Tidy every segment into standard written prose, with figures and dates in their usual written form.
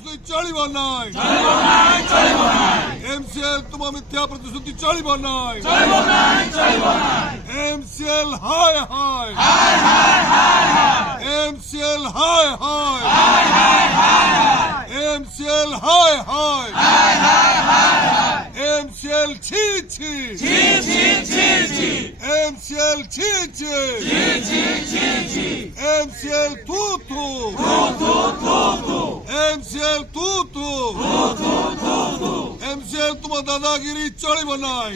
ପ୍ରତିଶ୍ରୁତି ଚଳିବ ନାହିଁ। MCL ତୁମ ମିଥ୍ୟା ପ୍ରତିଶ୍ରୁତି ଚଳିବ ନାହିଁ। MCL ହାୟ ହାୟ, MCL ହାୟ ହାୟ, MCL ହାୟ ହାୟ, MCL ছি ছি, MCL ছি ছি, MCL থু থু, MCL থু থু, MCL তুম দাদাগিরি চলিব নাই।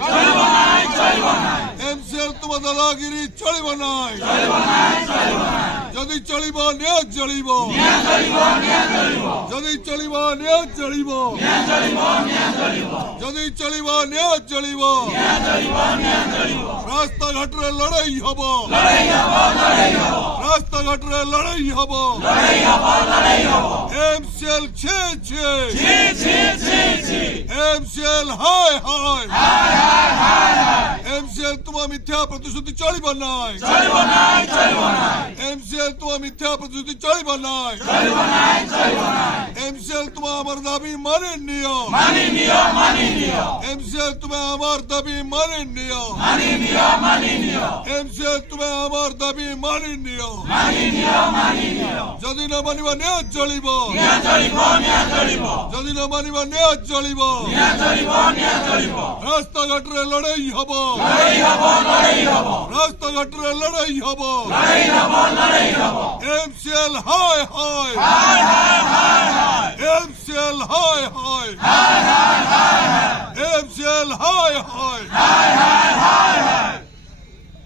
MCL তুম দাদাগিরি চলিব নাই। যদি চলিব নিয়ে চলিব, যদি চলিব নিয়ে চলিব, যদি চলিব নিয়ে চলিব, রাস্তাঘাটরে লড়াই হব, রাস্তাঘাটরে লড়াই হব। MCL ছে ছে, MCL হায় হায়, MCL তুম মিথ্যা প্রতিশ্রুতি চলিব নাই। MCL তুম মিথ্যা প্রতিশ্রুতি চলিব নাই। MCL তুম আমার দাবি মানে নিও, MCL তুমি আমার দাবি মানে নিও, MCL তুমি আমার দাবি মানে নিও। যদি না মানিব নিয়ে চলিব, যদি না মানিব নিয়ে চলিব, রাস্তাঘাটরে লড়াই হব, রাস্তাঘাটরে লড়াই হব। MCL হায় হায়, MCL হায় হায়, MCL হায় হায়,